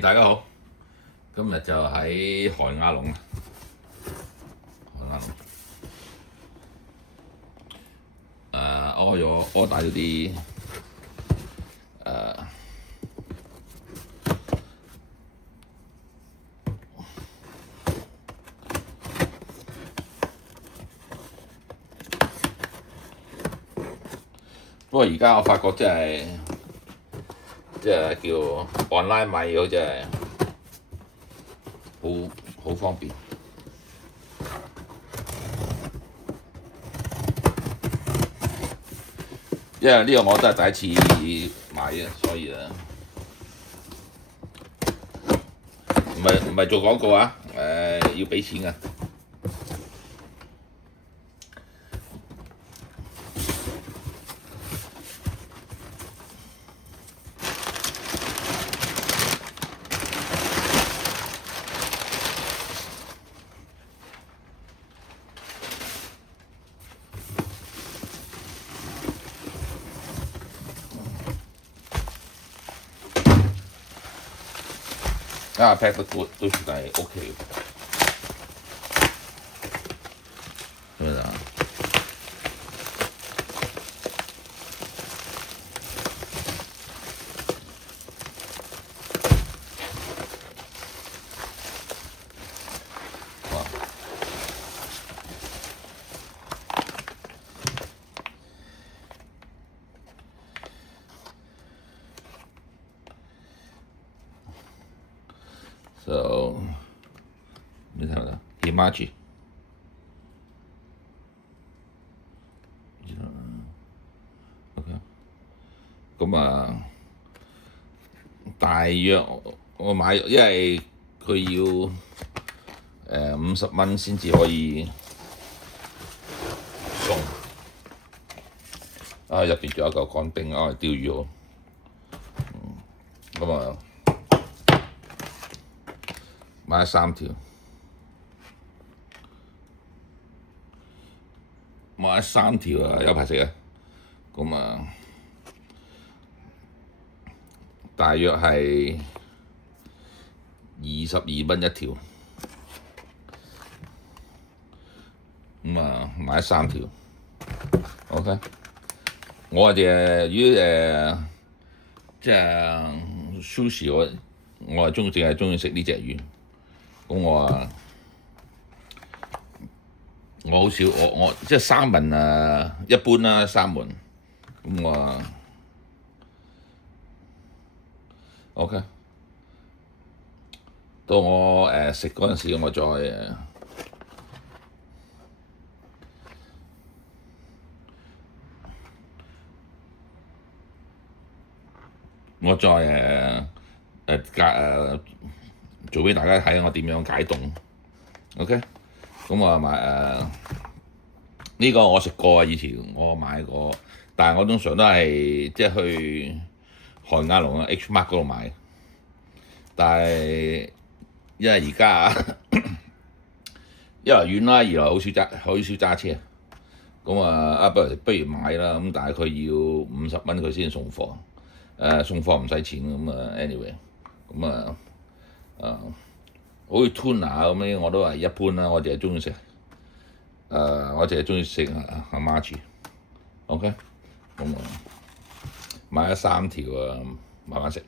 大家好，今日就喺韓亞龍，屙大咗啲不過而家我發覺即係叫 online 買嘢，真係好方便。因為呢個我都係第一次買嘅，所以唔係做廣告啊，要俾錢㗎。pack 得都算係 OK 嘅，係咪啊？So 你睇下 Hitachi， OK， 咁大約我買，因為佢要50蚊先至可以送，入邊仲有嚿乾冰釣魚喎，買咗3條，有排食啊！大約係22蚊一條，買咗3條。OK， 我如果即係 sushi， 我淨係中意食呢隻魚。咁我好少，我即係三文一般啦，三文。咁OK， 到我食嗰陣時，我再做俾大家睇我點樣解凍。OK， 咁呢個我食過啊，以前我買過，但係我通常都係即係去韓亞龍H Mart 嗰度買。但係因為而家一來遠啦，二來好少揸車，不如買啦。咁但係佢要50蚊佢先送貨，送貨唔使錢anyway， 好似 tuna 咁樣我都係一般啦，我淨係中意食Hamachi。OK， 咁買咗3條慢慢食。